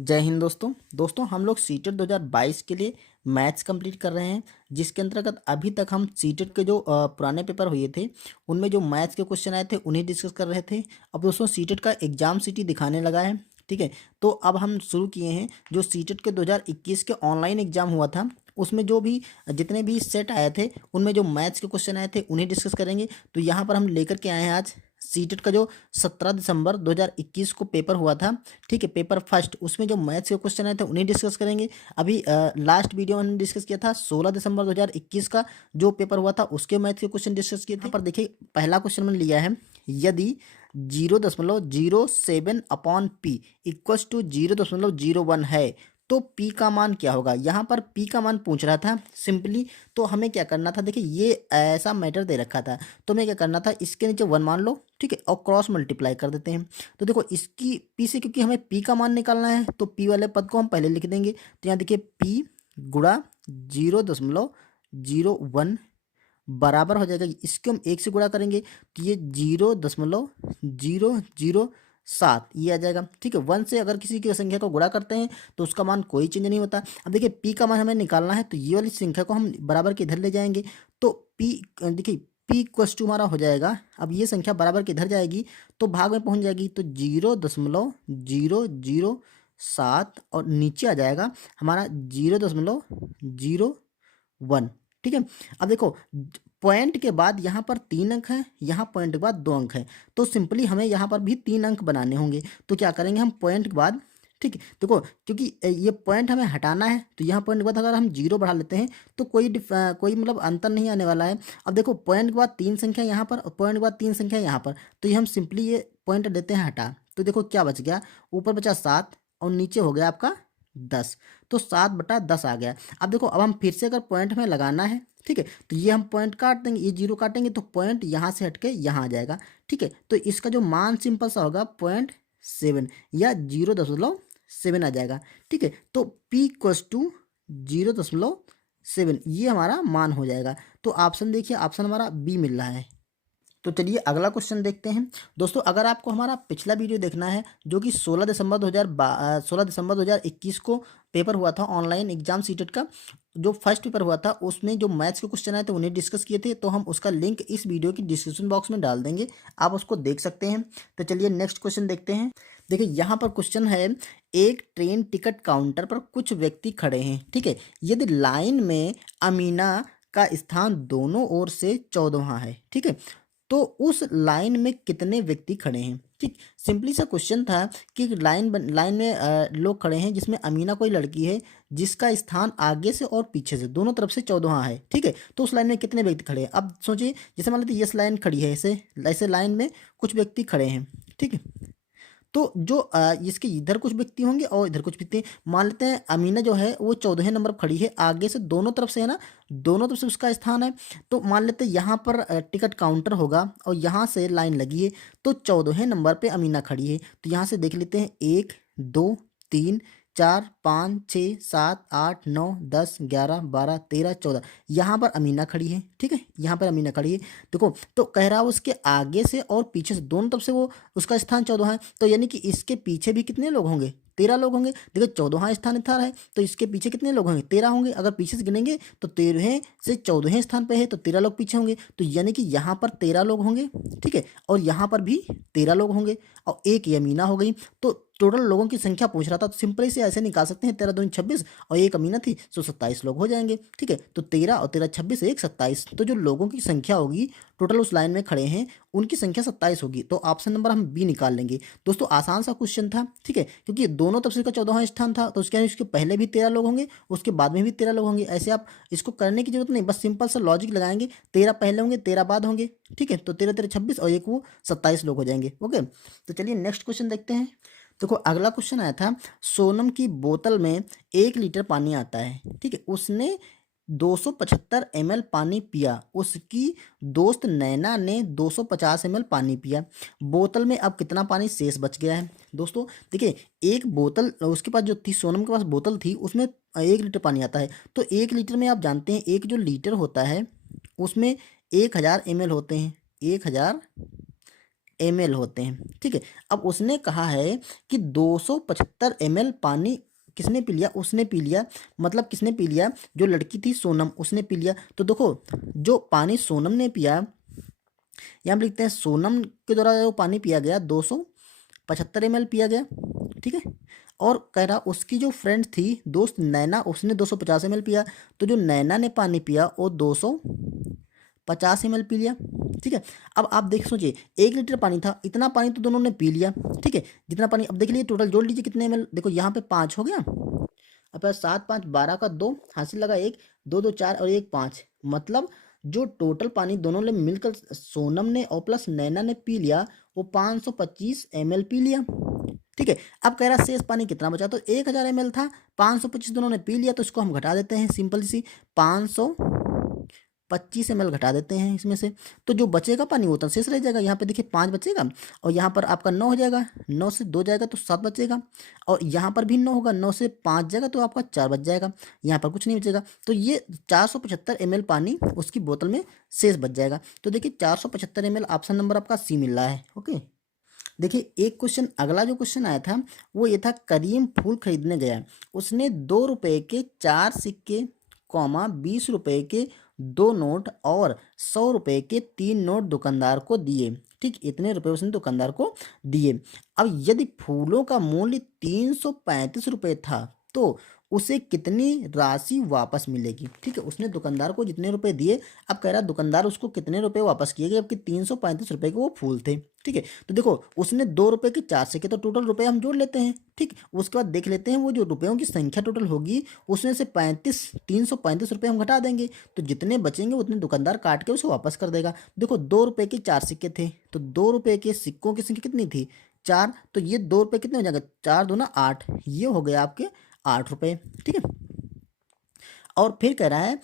जय हिंद दोस्तों हम लोग सीटेट 2022 के लिए मैथ्स कंप्लीट कर रहे हैं, जिसके अंतर्गत अभी तक हम सीटेट के जो पुराने पेपर हुए थे उनमें जो मैथ्स के क्वेश्चन आए थे उन्हें डिस्कस कर रहे थे। अब दोस्तों सीटेट का एग्जाम सिटी दिखाने लगा है, ठीक है। तो अब हम शुरू किए हैं जो सीटेट के 2021 के ऑनलाइन एग्जाम हुआ था उसमें जो भी जितने भी सेट आए थे उनमें जो मैथ्स के क्वेश्चन आए थे उन्हें डिस्कस करेंगे। तो यहाँ पर हम लेकर के आए हैं आज सीटेट का जो 17 दिसंबर 2021 को पेपर हुआ था, ठीक है, पेपर फर्स्ट। उसमें जो मैथ्स के क्वेश्चन आए थे उन्हें डिस्कस करेंगे। अभी लास्ट वीडियो में हमने डिस्कस किया था 16 दिसंबर 2021 का जो पेपर हुआ था उसके मैथ्स के क्वेश्चन डिस्कस किए थे। पर देखिए पहला क्वेश्चन मैंने लिया है, यदि 0.07 अपॉन पी इक्वल्स टू 0.01 है तो पी का मान क्या होगा। यहाँ पर पी का मान पूछ रहा था सिंपली। तो हमें क्या करना था, देखिए ये ऐसा मैटर दे रखा था तो हमें क्या करना था, इसके नीचे 1 मान लो, ठीक है, और क्रॉस मल्टीप्लाई कर देते हैं। तो देखो इसकी पी से, क्योंकि हमें पी का मान निकालना है तो पी वाले पद को हम पहले लिख देंगे। तो यहाँ देखिए पी गुणा 0.01 बराबर हो जाएगा, इसको हम 1 से गुणा करेंगे तो ये 0.007 ये आ जाएगा, ठीक है। 1 से अगर किसी की संख्या को गुणा करते हैं तो उसका मान कोई चेंज नहीं होता। अब देखिए पी का मान हमें निकालना है तो ये वाली संख्या को हम बराबर के इधर ले जाएंगे। तो पी देखिए पी इक्वस टू हमारा हो जाएगा, अब ये संख्या बराबर के इधर जाएगी तो भाग में पहुंच जाएगी, तो 0.007 और नीचे आ जाएगा हमारा 0.01, ठीक है। अब देखो पॉइंट के बाद यहाँ पर 3 अंक हैं, यहाँ पॉइंट के बाद 2 अंक हैं, तो सिंपली हमें यहाँ पर भी 3 अंक बनाने होंगे। तो क्या करेंगे हम पॉइंट के बाद, ठीक है, देखो क्योंकि ये पॉइंट हमें हटाना है तो यहाँ पॉइंट के बाद अगर हम 0 बढ़ा लेते हैं तो कोई मतलब अंतर नहीं आने वाला है। अब देखो पॉइंट के बाद 3 संख्या यहाँ पर और पॉइंट के बाद 3 संख्या यहाँ पर, तो ये हम सिंपली ये पॉइंट देते हैं हटा। तो देखो क्या बच गया, ऊपर बचा 7 और नीचे हो गया आपका 10, तो 7/10 आ गया। अब देखो अब हम फिर से अगर पॉइंट हमें लगाना है, ठीक है, तो ये हम पॉइंट काट देंगे, ये 0 काटेंगे तो पॉइंट यहाँ से हटके यहाँ आ जाएगा, ठीक है। तो इसका जो मान सिंपल सा होगा 0.7 या 0.7 आ जाएगा, ठीक है। तो P इक्वस टू 0.7 ये हमारा मान हो जाएगा। तो ऑप्शन देखिए, ऑप्शन हमारा बी मिल रहा है। तो चलिए अगला क्वेश्चन देखते हैं। दोस्तों अगर आपको हमारा पिछला वीडियो देखना है जो कि 16 दिसंबर 2021 को पेपर हुआ था ऑनलाइन एग्जाम सीटेट का, जो फर्स्ट पेपर हुआ था उसमें जो मैथ्स के क्वेश्चन आए थे उन्हें डिस्कस किए थे, तो हम उसका लिंक इस वीडियो की डिस्क्रिप्शन बॉक्स में डाल देंगे, आप उसको देख सकते हैं। तो चलिए नेक्स्ट क्वेश्चन देखते हैं। देखिए यहाँ पर क्वेश्चन है, एक ट्रेन टिकट काउंटर पर कुछ व्यक्ति खड़े हैं, ठीक है, यदि लाइन में अमीना का स्थान दोनों ओर से 14वां है, ठीक है, तो उस लाइन में कितने व्यक्ति खड़े हैं। ठीक, सिंपली सा क्वेश्चन था कि लाइन में लोग खड़े हैं जिसमें अमीना कोई लड़की है जिसका स्थान आगे से और पीछे से दोनों तरफ से 14वां है, ठीक है। तो उस लाइन में कितने व्यक्ति खड़े हैं। अब सोचिए जैसे मान लीजिए ये लाइन खड़ी है, ऐसे ऐसे लाइन में कुछ व्यक्ति खड़े हैं, ठीक है। तो जो इसके इधर कुछ व्यक्ति होंगे और इधर कुछ व्यक्ति, मान लेते हैं अमीना जो है वो 14वें नंबर पर खड़ी है, आगे से दोनों तरफ से है ना, दोनों तरफ से उसका स्थान है। तो मान लेते हैं यहाँ पर टिकट काउंटर होगा और यहाँ से लाइन लगी है, तो 14वें नंबर पे अमीना खड़ी है। तो यहाँ से देख लेते हैं 1 2 3 4 5 6 7 8 9 10 11 12 13 14, यहाँ पर अमीना खड़ी है, ठीक है, यहाँ पर अमीना खड़ी है। देखो तो कह रहा है उसके आगे से और पीछे से दोनों तरफ से वो उसका स्थान 14 है, तो यानी कि इसके पीछे भी कितने लोग होंगे, 13 लोग होंगे। देखो 14वां स्थान था है तो इसके पीछे कितने लोग होंगे, 13 होंगे। अगर पीछे से गिनेंगे तो 13वें से 14वें स्थान पे है तो 13 लोग पीछे होंगे, तो यानी कि यहाँ पर 13 लोग होंगे, ठीक है, और यहाँ पर भी 13 लोग होंगे और एक यमीना हो गई। तो टोटल लोगों की संख्या पूछ रहा था तो सिंपली से ऐसे निकाल सकते हैं, 13 दूनी 26 और एक अमीना थी तो 27 लोग हो जाएंगे, ठीक है। तो 13 और 13 26 एक 27, तो जो लोगों की संख्या होगी टोटल उस लाइन में खड़े हैं उनकी संख्या 27 होगी। तो ऑप्शन नंबर हम बी निकाल लेंगे। दोस्तों आसान सा क्वेश्चन था, ठीक है, क्योंकि दोनों तरफ से का 14वां स्थान था तो उसके पहले भी 13 लोग होंगे, उसके बाद में भी 13 लोग होंगे। ऐसे आप इसको करने की जरूरत नहीं, बस सिंपल सा लॉजिक लगाएंगे, 13 पहले होंगे 13 बाद होंगे, ठीक है। तो 13 13 26 और एक वो 27 लोग हो जाएंगे। ओके, तो चलिए नेक्स्ट क्वेश्चन देखते हैं। देखो अगला क्वेश्चन आया था, सोनम की बोतल में 1 लीटर पानी आता है, ठीक है, उसने 275 ml पानी पिया, उसकी दोस्त नैना ने 250 ml पानी पिया, बोतल में अब कितना पानी शेष बच गया है। दोस्तों देखिए एक बोतल उसके पास जो थी, सोनम के पास बोतल थी उसमें 1 लीटर पानी आता है, तो 1 लीटर में आप जानते हैं एक जो लीटर होता है उसमें 1000 ml होते हैं, 1000 ml होते हैं, ठीक है। अब उसने कहा है कि 275 ml पानी किसने पी लिया, उसने पी लिया, मतलब किसने पी लिया, जो लड़की थी सोनम, उसने पी लिया। तो देखो जो पानी सोनम ने पिया, यहाँ हम लिखते हैं सोनम के द्वारा जो पानी पिया गया 275 ml पिया गया, ठीक है। और कह रहा उसकी जो फ्रेंड थी दोस्त नैना, उसने 250 ml पिया। तो जो नैना ने पानी पिया वो 250 ml पी लिया, ठीक है। अब आप देख सोचिए 1 लीटर पानी था, इतना पानी तो दोनों ने पी लिया, ठीक है। जितना पानी, अब देख लीजिए टोटल जोड़ लीजिए कितने ml, देखो यहाँ पे 5 हो गया, अब 7 5 12 का 2 हासिल लगा 1, 2 2 4 और 1 5, मतलब जो टोटल पानी दोनों ने मिलकर सोनम ने और प्लस नैना ने पी लिया वो 525 ml पी लिया, ठीक है। अब कह रहा शेष पानी कितना बचा, तो 1000 ml था, 525 दोनों ने पी लिया, तो इसको हम घटा देते हैं सिंपल सी, 525 ml घटा देते हैं इसमें से। तो जो बचेगा पानी वो तो शेष रह जाएगा, यहाँ पे देखिए 5 बचेगा और यहाँ पर आपका 9 हो जाएगा, 9 से 2 जाएगा तो 7 बचेगा, और यहाँ पर भी 9 होगा, 9 से 5 जाएगा तो आपका 4 बच जाएगा, यहाँ पर कुछ नहीं बचेगा। तो ये 475 ml पानी उसकी बोतल में शेष बच जाएगा। तो देखिए 475 ml ऑप्शन नंबर आपका सी मिल रहा है, ओके। देखिए एक क्वेश्चन, अगला जो क्वेश्चन आया था वो ये था, करीम फूल खरीदने गया, उसने 2 रुपए के 4 सिक्के, 20 रुपए के 2 नोट और 100 रुपए के 3 नोट दुकानदार को दिए, ठीक, इतने रुपए उसने दुकानदार को दिए। अब यदि फूलों का मूल्य 335 रुपये था तो उसे कितनी राशि वापस मिलेगी, ठीक है। उसने दुकानदार को जितने रुपए दिए, अब कह रहा दुकानदार उसको कितने रुपए वापस किए, जबकि 335 रुपये के वो फूल थे, ठीक है। तो देखो उसने 2 रुपए के 4 सिक्के, तो टोटल रुपए हम जोड़ लेते हैं, ठीक। उसके बाद देख लेते हैं वो जो रुपयों की संख्या टोटल होगी उसमें से 335 रुपये हम घटा देंगे, तो जितने बचेंगे उतने दुकानदार काट के उसे वापस कर देगा। देखो 2 रुपए के 4 सिक्के थे, तो 2 रुपए के सिक्कों की संख्या कितनी थी, 4, तो ये 2 रुपये कितने हो जाएंगे, 4 दूना 8, ये हो गया आपके 8 रुपये, ठीक है। और फिर कह रहा है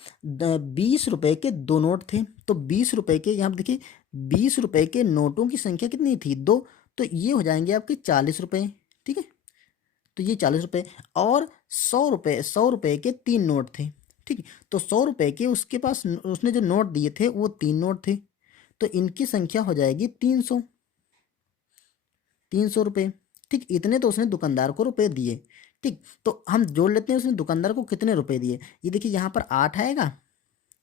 20 रुपए के 2 नोट थे, तो 20 रुपए के, यहाँ पे देखिए 20 रुपए के नोटों की संख्या कितनी थी, 2, तो ये हो जाएंगे आपके 40 रुपए, ठीक है। तो ये 40 रुपए, और 100 रुपए के 3 नोट थे, ठीक है। तो 100 रुपए के उसके पास उसने जो नोट दिए थे वो 3 नोट थे, तो इनकी संख्या हो जाएगी 300 रुपये, ठीक। इतने तो उसने दुकानदार को रुपए दिए, ठीक। तो हम जोड़ लेते हैं उसने दुकानदार को कितने रुपए दिए, ये देखिए यहाँ पर 8 आएगा,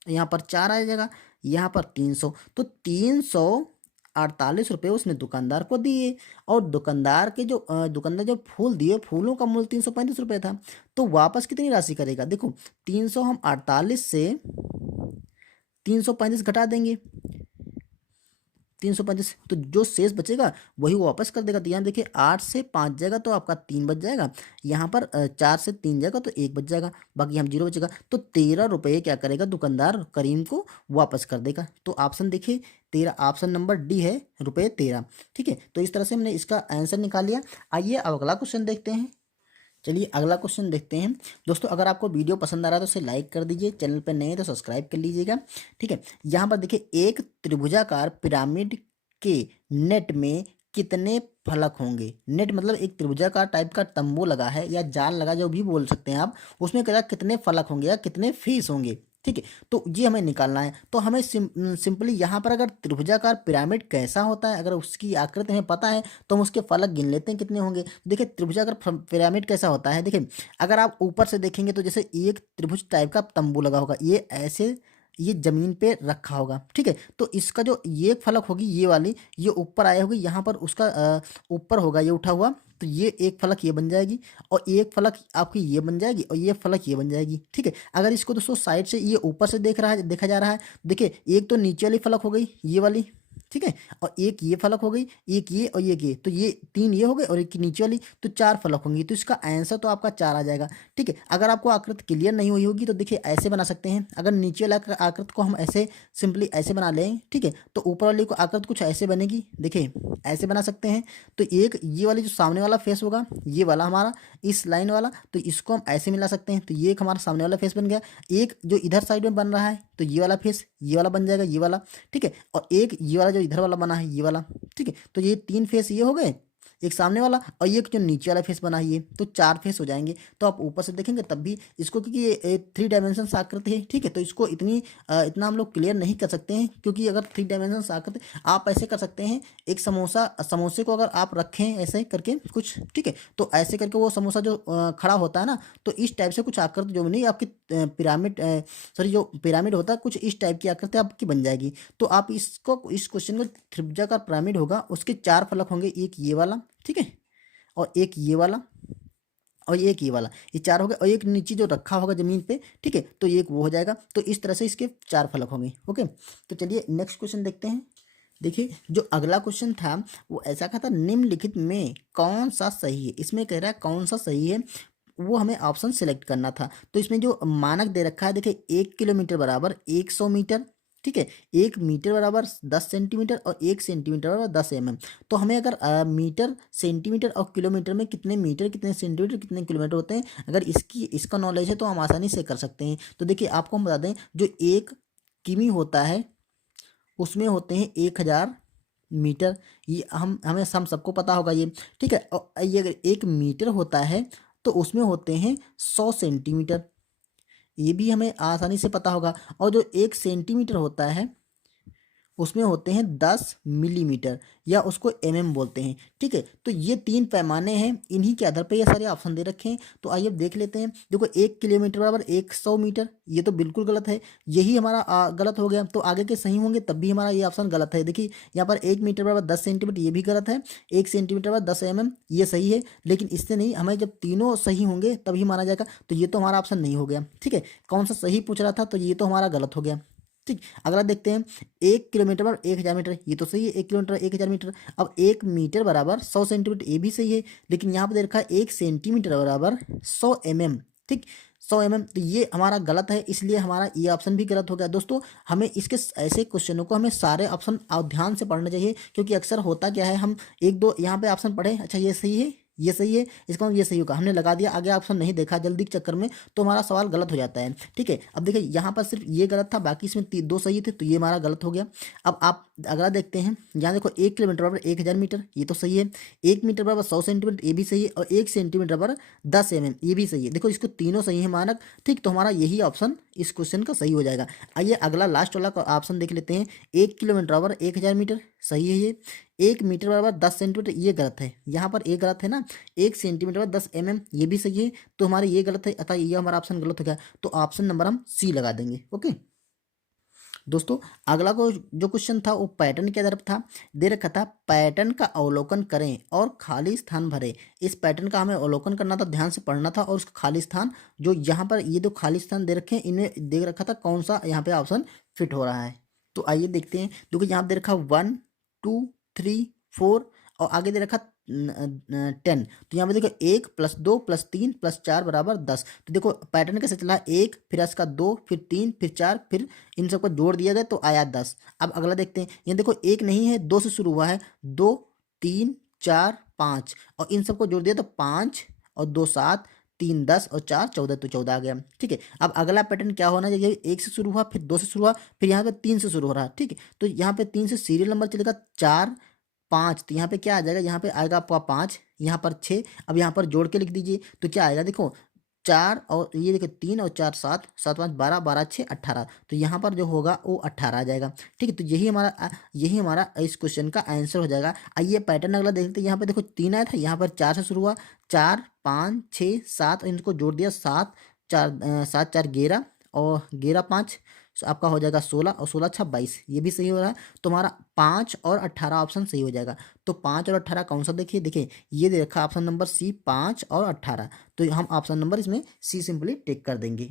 यहाँ पर 4 आ जाएगा, यहाँ पर 300, तो 348 रुपये उसने दुकानदार को दिए। और दुकानदार के जो दुकानदार जो फूल दिए, फूलों का मूल्य 335 रुपये था, तो वापस कितनी राशि करेगा, देखो 300 हम 48 से 335 घटा देंगे, 335, तो जो शेष बचेगा वही वो वापस कर देगा। तो यहाँ देखिए 8 से 5 जाएगा तो आपका 3 बच जाएगा, यहाँ पर 4 से 3 जाएगा तो 1 बच जाएगा, बाकी हम 0 बचेगा। तो 13 रुपये क्या करेगा दुकानदार करीम को वापस कर देगा। तो ऑप्शन देखिए 13, ऑप्शन नंबर डी है, रुपये 13, ठीक है। तो इस तरह से हमने इसका आंसर निकाल लिया। आइए अब अगला क्वेश्चन देखते हैं। चलिए अगला क्वेश्चन देखते हैं दोस्तों। अगर आपको वीडियो पसंद आ रहा है तो उसे लाइक कर दीजिए, चैनल पर नए हैं तो सब्सक्राइब कर लीजिएगा, ठीक है। यहाँ पर देखिए एक त्रिभुजाकार पिरामिड के नेट में कितने फलक होंगे, नेट मतलब एक त्रिभुजाकार टाइप का तंबू लगा है या जाल लगा, जो भी बोल सकते हैं आप, उसमें क्या कितने फलक होंगे या कितने फेस होंगे, ठीक है। तो ये हमें निकालना है। तो हमें सिंपली यहाँ पर अगर त्रिभुजाकार पिरामिड कैसा होता है, अगर उसकी आकृति हमें पता है तो हम उसके फलक गिन लेते हैं कितने होंगे। देखिए त्रिभुजाकार पिरामिड कैसा होता है, देखिए अगर आप ऊपर से देखेंगे तो जैसे एक त्रिभुज टाइप का तंबू लगा होगा, ये ऐसे ये जमीन पे रखा होगा, ठीक है। तो इसका जो ये फलक होगी ये वाली, ये ऊपर आए होगी, यहाँ पर उसका ऊपर होगा ये उठा हुआ, तो ये एक फलक ये बन जाएगी, और एक फलक आपकी ये बन जाएगी, और ये फलक ये बन जाएगी, ठीक है। अगर इसको दोस्तों साइड से ये ऊपर से देखा जा रहा है, देखिए एक तो नीचे वाली फलक हो गई ये वाली, ठीक है, और एक ये फलक हो गई, एक ये और ये, तो ये 3 ये हो गए और एक नीचे वाली, तो 4 फलक होंगी। तो इसका आंसर तो आपका 4 आ जाएगा, ठीक है। अगर आपको आकृति क्लियर नहीं हुई होगी तो देखिए ऐसे बना सकते हैं। अगर नीचे वाला आकृति को हम ऐसे सिंपली ऐसे बना लें, ठीक है, तो ऊपर वाली को आकृति कुछ ऐसे बनेगी, देखिए ऐसे बना सकते हैं। तो एक ये वाली जो सामने वाला फेस होगा ये वाला हमारा इस लाइन वाला, तो इसको हम ऐसे मिला सकते हैं। तो ये एक हमारा सामने वाला फेस बन गया। एक जो इधर साइड में बन रहा है तो ये वाला फेस ये वाला बन जाएगा, ये वाला, ठीक है। और एक ये वाला जो इधर वाला बना है ये वाला, ठीक है। तो ये 3 फेस ये हो गए, एक सामने वाला और एक जो नीचे वाला फेस बना है ये, तो 4 फेस हो जाएंगे। तो आप ऊपर से देखेंगे तब भी इसको, क्योंकि ये 3 डायमेंशन आकृति है, ठीक है, तो इसको इतना हम लोग क्लियर नहीं कर सकते हैं, क्योंकि अगर 3 डायमेंशन आकृति आप ऐसे कर सकते हैं, एक समोसे को अगर आप रखें ऐसे करके कुछ, ठीक है, तो ऐसे करके वो समोसा जो खड़ा होता है ना, तो इस टाइप से कुछ आकृति जो नहीं आपकी पिरामिड, सॉरी जो पिरामिड होता है कुछ इस टाइप की आकृति आपकी बन जाएगी। तो आप इस क्वेश्चन को त्रिभुजाकार पिरामिड होगा, उसके 4 फलक होंगे, एक ये वाला, ठीक है, और एक ये वाला, और एक ये वाला, ये 4 हो गए, और एक नीचे जो रखा होगा जमीन पे, ठीक है, तो एक वो हो जाएगा। तो इस तरह से इसके 4 फलक होंगे। ओके, तो चलिए नेक्स्ट क्वेश्चन देखते हैं। देखिए जो अगला क्वेश्चन था वो ऐसा कहा था, निम्नलिखित में कौन सा सही है। इसमें कह रहा है कौन सा सही है, वो हमें ऑप्शन सेलेक्ट करना था। तो इसमें जो मानक दे रखा है, देखिए 1 किलोमीटर बराबर 100 मीटर, ठीक है, 1 मीटर बराबर 10 सेंटीमीटर और 1 सेंटीमीटर बराबर 10 mm। तो हमें अगर मीटर, सेंटीमीटर और किलोमीटर में कितने मीटर, कितने सेंटीमीटर, कितने किलोमीटर होते हैं, अगर इसका नॉलेज है तो हम आसानी से कर सकते हैं। तो देखिए आपको हम बता दें, जो 1 किमी होता है उसमें होते हैं 1000 मीटर। ये हमें सबको पता होगा ये, ठीक है। और ये अगर 1 मीटर होता है तो उसमें होते हैं 100 सेंटीमीटर, ये भी हमें आसानी से पता होगा। और जो 1 सेंटीमीटर होता है उसमें होते हैं 10 मिलीमीटर, या उसको बोलते हैं, ठीक है। तो ये 3 पैमाने हैं, इन्हीं के आधार पर ये सारे ऑप्शन दे रखे हैं। तो आइए अब देख लेते हैं। देखो 1 किलोमीटर बराबर 100 मीटर, ये तो बिल्कुल गलत है, यही हमारा गलत हो गया। तो आगे के सही होंगे तब भी हमारा ये ऑप्शन गलत है। देखिए यहाँ पर 1 मीटर बराबर 10 सेंटीमीटर, ये भी गलत है। 1 सेंटीमीटर बराबर 10 ये सही है, लेकिन इससे नहीं, हमें जब तीनों सही होंगे तभी माना जाएगा। तो ये तो हमारा ऑप्शन नहीं हो गया, ठीक है। कौन सा सही पूछ रहा था, तो ये तो हमारा गलत हो गया, ठीक। अगला देखते हैं, 1 किलोमीटर बराबर 1000 मीटर, ये तो सही है, 1 किलोमीटर 1000 मीटर। अब 1 मीटर बराबर 100 सेंटीमीटर, ये भी सही है, लेकिन यहाँ पर दे रखा है 1 सेंटीमीटर बराबर 100 ठीक, 100 तो ये हमारा गलत है, इसलिए हमारा ये ऑप्शन भी गलत हो गया। दोस्तों हमें इसके ऐसे क्वेश्चनों को हमें सारे ऑप्शन ध्यान से पढ़ना चाहिए, क्योंकि अक्सर होता क्या है, हम 1-2 यहाँ पे ऑप्शन पढ़े, अच्छा ये सही है, ये सही है, इसका मतलब ये सही होगा, हमने लगा दिया, आगे ऑप्शन नहीं देखा जल्दी के चक्कर में, तो हमारा सवाल गलत हो जाता है, ठीक है। अब देखिए यहाँ पर सिर्फ ये गलत था, बाकी इसमें 2 सही थे, तो ये हमारा गलत हो गया। अब आप अगला देखते हैं, यहाँ देखो 1 किलोमीटर बराबर 1000 मीटर, ये तो सही है। 1 मीटर बराबर 100 सेंटीमीटर, ये भी सही है। और 1 सेंटीमीटर बराबर 10 ये भी सही है। देखो इसको तीनों सही है मानक, ठीक। तो हमारा यही ऑप्शन इस क्वेश्चन का सही हो जाएगा। आइए अगला लास्ट वाला ऑप्शन देख लेते हैं। 1 किलोमीटर बराबर 1000 मीटर, सही है ये। 1 मीटर बराबर 10 सेंटीमीटर, ये गलत है, यहाँ पर एक गलत है ना। 1 सेंटीमीटर बराबर 10 ये भी सही है, तो हमारे ये गलत है, अतः ये हमारा ऑप्शन गलत हो गया। तो ऑप्शन नंबर हम सी लगा देंगे। ओके दोस्तों, अगला को जो क्वेश्चन था वो पैटर्न के आधार पर था। दे रखा था, पैटर्न का अवलोकन करें और खाली स्थान भरें। इस पैटर्न का हमें अवलोकन करना था, ध्यान से पढ़ना था, और उसका खाली स्थान जो यहाँ पर ये दो खाली स्थान दे रखे हैं, इन्हें दे रखा था कौन सा यहाँ पे ऑप्शन फिट हो रहा है। तो आइए देखते हैं। देखो यहाँ दे रखा 1 2 3 4 और आगे दे रखा 10। तो यहाँ पे देखो 1 + 2 + 3 + 4 बराबर 10। तो देखो पैटर्न कैसे चला, 1 फिर इसका 2 फिर 3 फिर 4 फिर इन सबको जोड़ दिया गया तो आया 10। अब अगला देखते हैं, ये देखो 1 नहीं है, 2 से शुरू हुआ है, 2 3 4 5 और इन सबको जोड़ दिया तो 5 और 2 7 3 10 और 4 14, तो 14 आ गया, ठीक है। अब अगला पैटर्न क्या होना चाहिए, 1 से शुरू हुआ, फिर 2 से शुरू हुआ, फिर यहाँ पे 3 से शुरू हो रहा है, ठीक है। तो यहाँ पे 3 से सीरियल नंबर चलेगा, 4 5, तो यहाँ पे क्या आ जाएगा, यहाँ पे आएगा आपका 5, यहाँ पर 6। अब यहाँ पर जोड़ के लिख दीजिए तो क्या आएगा, देखो 4 और ये देखिए 3 और 4 7 7 5 12 12 6 18। तो यहाँ पर जो होगा वो 18 आ जाएगा, ठीक है। तो यही हमारा इस क्वेश्चन का आंसर हो जाएगा। आइए पैटर्न अगला देखते हैं। यहाँ पे देखो 3 आया था, यहाँ पर 4 से शुरू हुआ, 4 5 6 7 और इनको जोड़ दिया 7 4 7 4 11 और 11 5 आपका हो जाएगा 16 और 16 6 22, ये भी सही हो रहा है। तो हमारा 5 और 18 ऑप्शन सही हो जाएगा। तो 5 और 18 कौन सा, देखिए देखिए ये दे रखा ऑप्शन नंबर सी, 5 और 18। तो हम ऑप्शन नंबर इसमें सी सिंपली टिक कर देंगे।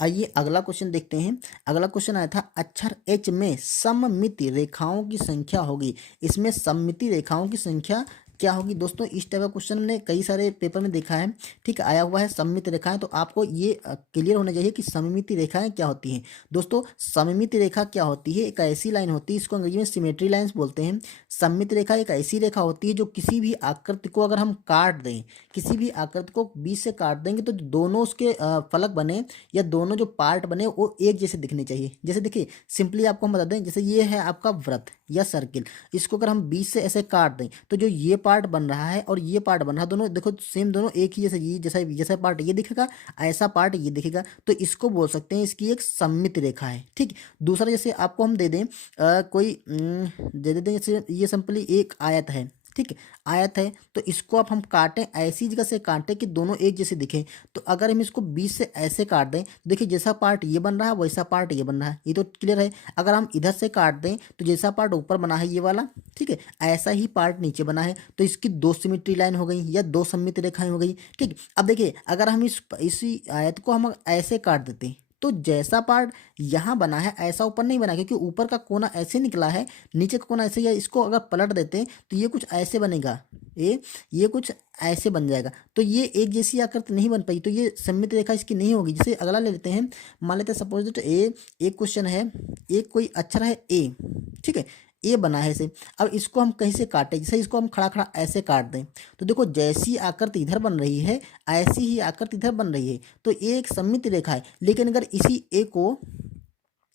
आइए अगला क्वेश्चन देखते हैं। अगला क्वेश्चन आया था, अक्षर एच में सममिति रेखाओं की संख्या होगी। इसमें सममिति रेखाओं की संख्या क्या होगी दोस्तों, इस टाइप का क्वेश्चन हमने कई सारे पेपर में देखा है, ठीक आया हुआ है सममित रेखाएं। तो आपको ये क्लियर होना चाहिए कि सममित रेखाएं क्या होती हैं। दोस्तों सममित रेखा क्या होती है, एक ऐसी लाइन होती है, इसको अंग्रेजी में सिमेट्री लाइंस बोलते हैं। सममित रेखा एक ऐसी रेखा होती है जो किसी भी आकृति को अगर हम काट दें, किसी भी आकृति को बीच से काट देंगे तो दोनों उसके फलक बने या दोनों जो पार्ट बने वो एक जैसे दिखने चाहिए। जैसे देखिए सिंपली आपको हम बता दें, जैसे ये है आपका वृत्त या सर्किल, इसको अगर हम बीच से ऐसे काट दें तो जो ये पार्ट बन रहा है और ये पार्ट बन रहा है, दोनों देखो सेम, दोनों एक ही जैसे, ये जैसा जैसा पार्ट ये दिखेगा, ऐसा पार्ट ये दिखेगा, तो इसको बोल सकते हैं इसकी एक सममित रेखा है। ठीक, दूसरा जैसे आपको हम दे दें कोई दे देते हैं, जैसे ये सिंपली एक आयत है। ठीक, आयत है, तो इसको अब हम काटें, ऐसी जगह से काटें कि दोनों एक जैसे दिखें। तो अगर हम इसको बीच से ऐसे काट दें, देखिए जैसा पार्ट ये बन रहा है वैसा पार्ट ये बन रहा है, ये तो क्लियर है। अगर हम इधर से काट दें तो जैसा पार्ट ऊपर बना है ये वाला, ठीक है, ऐसा ही पार्ट नीचे बना है, तो इसकी दो सिमेट्री लाइन हो गई या दो सममित रेखाएं हो गई। ठीक, अब देखिए अगर हम इसी आयत को हम ऐसे काट देते हैं, तो जैसा पार्ट यहाँ बना है ऐसा ऊपर नहीं बना, क्योंकि ऊपर का कोना ऐसे निकला है, नीचे का कोना ऐसे, या इसको अगर पलट देते हैं तो ये कुछ ऐसे बनेगा, ये कुछ ऐसे बन जाएगा, तो ये एक जैसी आकृति नहीं बन पाई, तो ये सममित रेखा इसकी नहीं होगी। जैसे अगला ले लेते हैं, मान लेते हैं सपोज दैट एक क्वेश्चन है, एक कोई अक्षर है ए, ठीक है, ए बना है इसे। अब इसको हम कहीं से काटें, जैसे इसको हम खड़ा खड़ा ऐसे काट दें, तो देखो जैसी आकृति इधर बन रही है ऐसी ही आकृति इधर बन रही है, तो ये एक सममित रेखा है। लेकिन अगर इसी ए को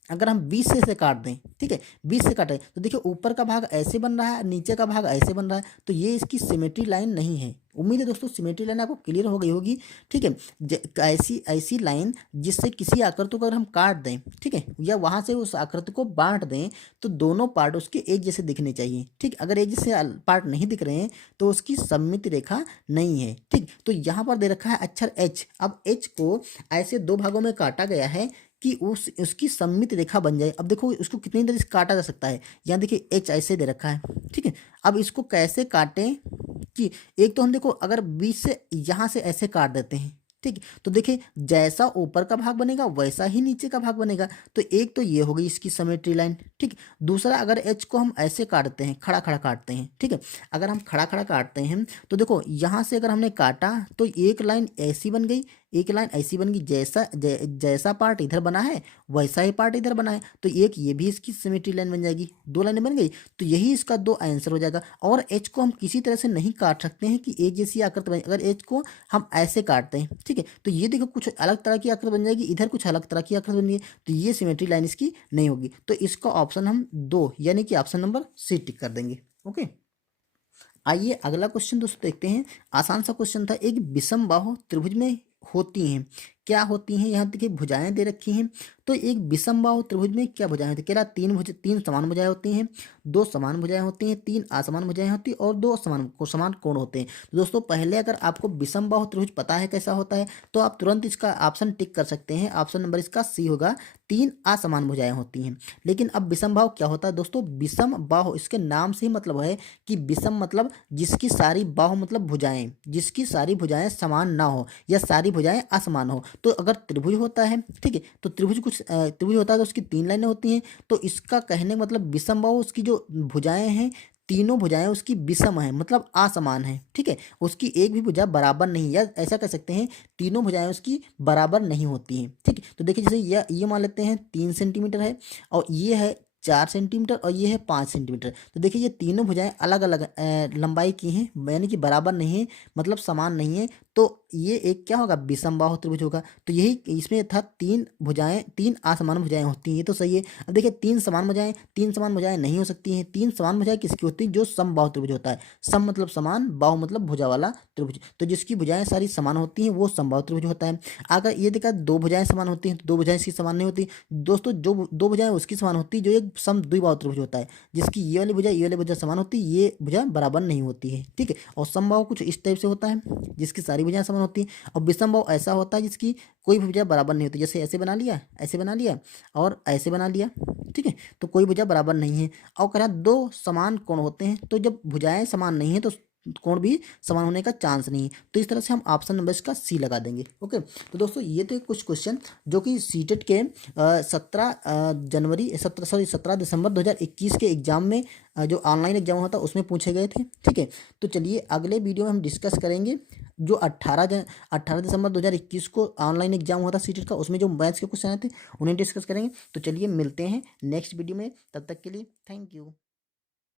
अगर हम 20 से काट दें, ठीक है, 20 से काटें, तो देखिए ऊपर का भाग ऐसे बन रहा है, नीचे का भाग ऐसे बन रहा है, तो ये इसकी सिमेट्री लाइन नहीं है। उम्मीद है दोस्तों सिमेट्री लाइन आपको क्लियर हो गई होगी। ठीक है, ऐसी ऐसी लाइन जिससे किसी आकृति को अगर हम काट दें, ठीक है, या वहाँ से उस आकृति को बांट दें, तो दोनों पार्ट उसके एक जैसे दिखने चाहिए। ठीक, अगर एक जैसे पार्ट नहीं दिख रहे हैं तो उसकी सममित रेखा नहीं है। ठीक, तो यहाँ पर दे रखा है अक्षर एच। अब एच को ऐसे दो भागों में काटा गया है कि उसकी सममित रेखा बन जाए। अब देखो उसको कितनी देर से काटा जा सकता है, यहाँ देखिए एच ऐसे दे रखा है। ठीक है, अब इसको कैसे काटें कि एक तो हम देखो अगर बीच से यहाँ से ऐसे काट देते हैं, ठीक है, तो देखिए जैसा ऊपर का भाग बनेगा वैसा ही नीचे का भाग बनेगा, तो एक तो ये हो गई इसकी सिमेट्री लाइन। ठीक, दूसरा अगर एच को हम ऐसे काटते हैं, खड़ा खड़ा काटते हैं, ठीक है, अगर हम खड़ा खड़ा काटते हैं तो देखो यहाँ से अगर हमने काटा तो एक लाइन ऐसी बन गई, एक लाइन ऐसी बन गई, जैसा पार्ट इधर बना है वैसा ही पार्ट इधर बना है, तो एक ये भी इसकी सिमेट्री लाइन बन जाएगी, दो लाइनें बन गई, तो यही इसका दो आंसर हो जाएगा। और एच को हम किसी तरह से नहीं काट सकते हैं कि एक जैसी आकृति बने। अगर एच को हम ऐसे काटते हैं, ठीक है, तो ये देखो कुछ अलग तरह की आकृति बन जाएगी, इधर कुछ अलग तरह की आकृति बन जाएगी, तो ये सिमेट्री लाइन इसकी नहीं होगी। तो इसका ऑप्शन हम 2 यानी कि ऑप्शन नंबर सी टिक कर देंगे। ओके, आइए अगला क्वेश्चन दोस्तों देखते हैं। आसान सा क्वेश्चन था, एक विषम बाहु त्रिभुज में होती हैं, क्या होती हैं, यहाँ देखिए भुजाएं दे रखी हैं। तो एक विषम बाहु त्रिभुज में क्या भुजाएं होती है, कह रहा तीन समान भुजाएं होती हैं, दो समान भुजाएं होती हैं, तीन असमान भुजाएं होती हैं और दो समान कोण होते हैं। तो दोस्तों पहले अगर आपको विषम बाहु त्रिभुज पता है कैसा होता है, तो आप तुरंत इसका ऑप्शन टिक कर सकते हैं। ऑप्शन नंबर इसका सी होगा, तीन असमान भुजाएं होती हैं। लेकिन अब विषम बाहु क्या होता है दोस्तों, विषम बाहु इसके नाम से ही मतलब है कि विषम मतलब जिसकी सारी बाहु मतलब भुजाएं, जिसकी सारी भुजाएं समान ना हो या सारी भुजाएं असमान हो। तो अगर त्रिभुज होता है, ठीक है, तो त्रिभुज होता है तो उसकी तीन लाइनें होती हैं, तो इसका कहने का मतलब विषम बाहु उसकी जो भुजाएं हैं, तीनों भुजाएं उसकी विषम है मतलब असमान है। ठीक है, उसकी एक भी भुजा बराबर नहीं, या ऐसा कह सकते हैं तीनों भुजाएं उसकी बराबर नहीं होती हैं। ठीक है, तो देखिए जैसे ये मान लेते हैं 3 सेंटीमीटर है और ये है 4 सेंटीमीटर और ये है 5 सेंटीमीटर। तो देखिए ये तीनों भुजाएं अलग अलग लंबाई की हैं, यानी कि बराबर नहीं है, मतलब समान नहीं है, तो ये एक क्या होगा, विषम बाहु त्रिभुज होगा। तो यही इसमें था, तीन असमान भुजाएं होती हैं, ये तो सही है। अब देखिए तीन समान भुजाएं नहीं हो सकती हैं। तीन समान भुजाएं किसकी होती हैं, जो समबाहु त्रिभुज होता है। सम मतलब समान, बाहु मतलब भुजा वाला त्रिभुज, तो जिसकी भुजाएं सारी समान होती हैं वो समबाहु त्रिभुज होता है। अगर ये देखा दो भुजाएं समान होती हैं तो दो भुजाएं इसकी समान नहीं होती दोस्तों, जो दो भुजाएं उसकी समान होती है जो एक सम द्विबाहु त्रिभुज होता है, जिसकी ये वाली भुजा समान होती है, ये भुजा बराबर नहीं होती है। ठीक है, और समबाहु कुछ इस टाइप से होता है जिसकी सारी भुजाएं समान होती है, और विषम बाहु ऐसा होता है जिसकी कोई भी भुजा बराबर नहीं होती, जैसे ऐसे बना लिया, ऐसे बना लिया और ऐसे बना लिया। ठीक है, तो कोई भुजा बराबर नहीं है। और कह रहा दो समान कोण होते हैं, तो जब भुजाएं समान नहीं है तो कोण भी समान होने का चांस नहीं है, तो इस तरह से हम ऑप्शन नंबर इसका सी लगा देंगे। ओके, तो दोस्तों ये तो कुछ क्वेश्चन जो कि सीटेट के 17 दिसंबर 2021 के एग्जाम में जो ऑनलाइन एग्जाम होता है उसमें पूछे गए थे। ठीक है, तो चलिए अगले वीडियो में हम डिस्कस करेंगे जो 18 दिसंबर 2021 को ऑनलाइन एग्जाम हुआ था सीटेट का, उसमें जो मैथ्स के क्वेश्चन आए थे उन्हें डिस्कस करेंगे। तो चलिए मिलते हैं नेक्स्ट वीडियो में, तब तक के लिए थैंक यू।